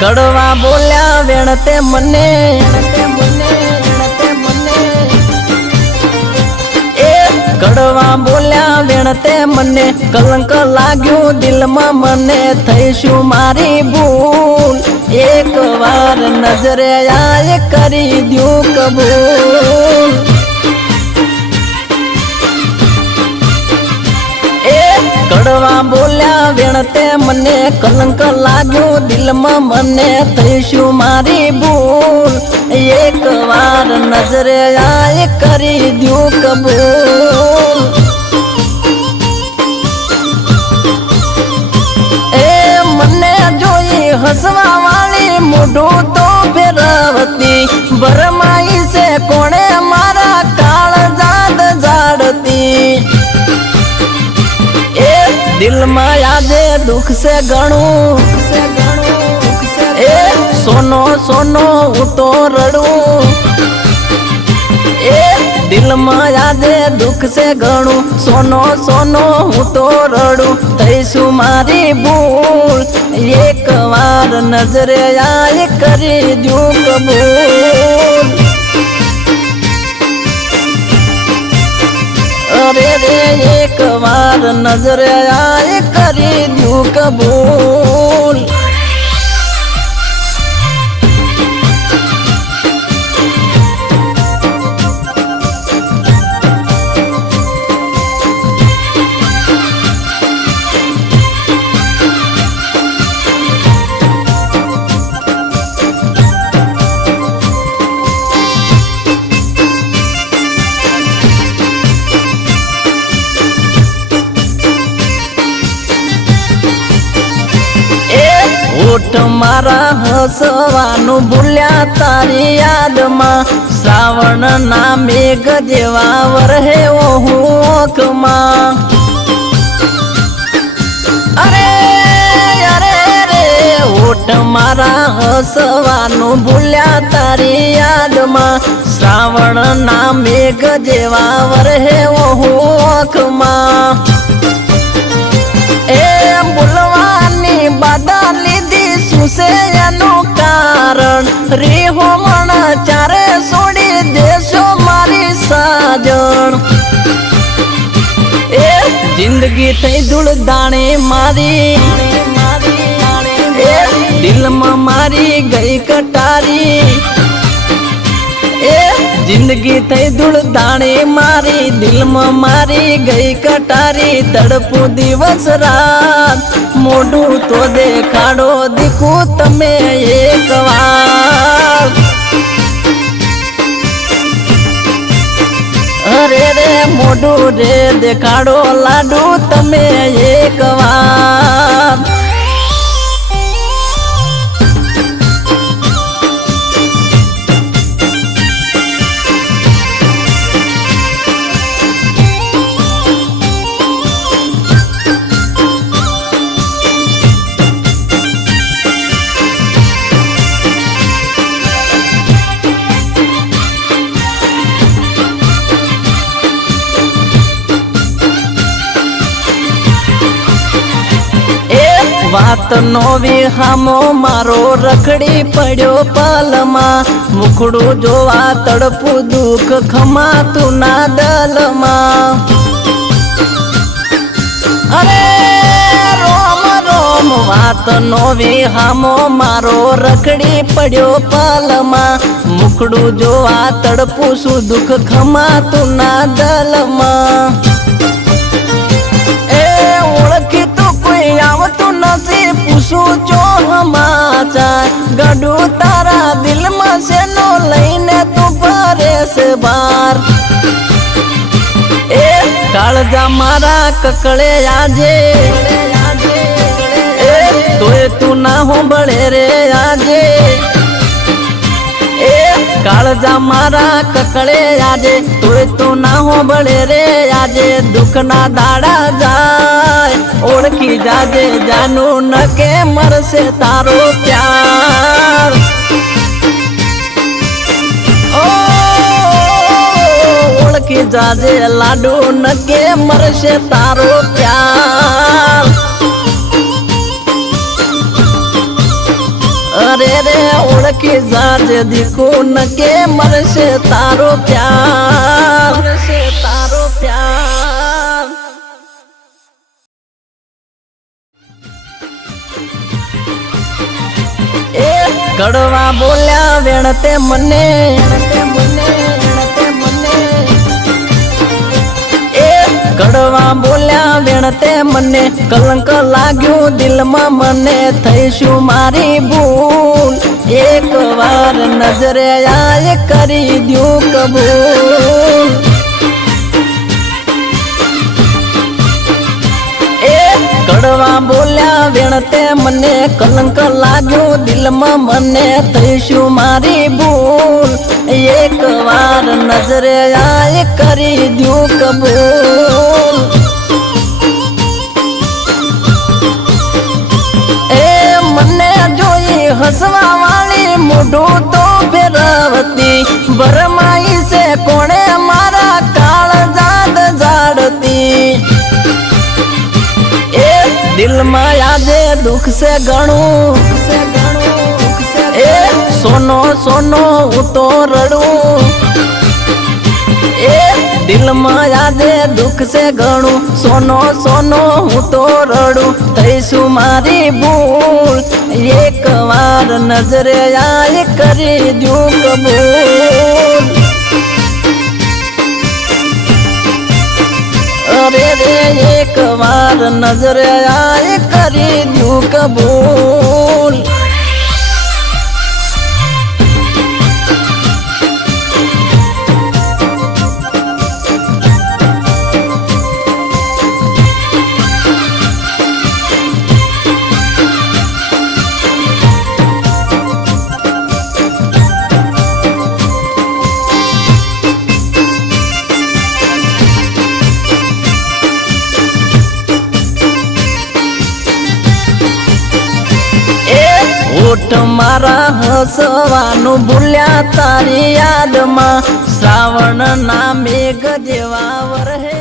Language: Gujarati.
કડવા બોલ્યા વેણતે મને કડવા બોલ્યા વેણતે મને કલંક લાગ્યું દિલમાં મને થઈશું મારી ભૂલ એક વાર નજરે આય કરી દ્યું કબૂલ કડવા બોલ્યા વેણતે મને કલંક લાગ્યું દિલમાં મને થઈશું મારી ભૂલ એક વાર નજરે આય કરી દ્યું કબૂલ મને જોઈ હસવા વાળી મોઢું તો ફેરવતી ભરમાઈ છે કોણે મારા કાળ જાદ જાડતી दिल में यादे दुख से घणुं ए सोनो सोनो उतो रड़ूं ए दिल में यादे दुख से घणुं सोनो सोनो उतो रड़ूं थईशु मारी भूल एक वार नजरे आय करी द्यूं कबूल अरे रे एक बार नजर आए करी द्यूं कबूल ओठ मारा हसवानु भूल्या तारी याद में श्रावण ना मेघ जेवा वरहे ओख में अरे अरे रे ओठ मारा हसवानु भूल्या तारी याद में श्रावण ना मेघ जेवा वरहे ओख में ए बुलवानी बादाली से कारण रे हो मन चारे सोड़ी देशो मारी साजन ए जिंदगी थई धूल दाणे मारी ए दिल में मारी गई कटारी ए जिंदगी थई धूल दाणे मारी दिल में मारी गई कटारी तड़पू दिवस रात मोडू तो देखाड़ो दिखू तमे एक वार अरे रे मोडू रे देखाड़ो लाडू तमे एक वार વાત નોવી હામો મારો રખડી પડ્યો પલમાં મુખડું જોવા તડપું દુઃખ ખમાતું ના દલમાં અરે રોમ રોમ વાત નોવી હામો મારો રખડી પડ્યો પલમાં મુખડું જોવા તડપું શું દુઃખ ખમાતું ના દલમાં ઓળખી તો કોઈ આવતું નથી પૂછું જો સમાચાર ગડું તારા દિલ માં શેનો લઈને તું ફરે છે બાર એ કાળજા મારા કકળે આજે એ તોય તું ના હોંભળે રે આજે ए काळजा मारा ककड़े आजे तोय तो ना हो बड़े रे आजे दुख ना दाड़ा जाए ओळखी जाजे जानू न के मरसे तारो प्यार ओ ओळखी जाजे लाडू न के मरसे तारो प्यार અરે રે ઓળખી જાજે દીકુ નકે મરશે તારો પ્યાર, મરશે તારો પ્યાર. એ કડવા બોલ્યા વેણતે મને, કડવા બોલ્યા વેણતે મને, કલંક લાગ્યું દિલમાં મને, થઈશું મારી ભૂલ, એક વાર નજરે આય કરી દ્યું કબૂલ. એ કડવા બોલ્યા વેણતે મને, કલંક લાગ્યું દિલમાં મને, થઈશું મારી ભૂલ, એક વાર નજરે આય કરી દ્યું કબૂલ. એ મને જોઈ હસવા વાળી મોઢું તો ફેરવતી, ભરમાઈ છે કોણે મારા કાળ જાદ જાડતી. એ દિલમાં આજે દુઃખ છે ઘણું, એ સોનો સોનો હું તો રડું. એ દિલમાં આજે દુઃખ છે ઘણું, સોનો સોનો હું તો રડું, થઈશું મારી ભૂલ, એક વાર નજરે આય કરી દ્યું કબૂલ. અરે રે એક વાર નજરે આય કરી દ્યું કબૂલ. ઓઠ મારા હસવાનું ભૂલ્યા તારી યાદમાં, શ્રાવણ ના મેઘ જેવા વરહે.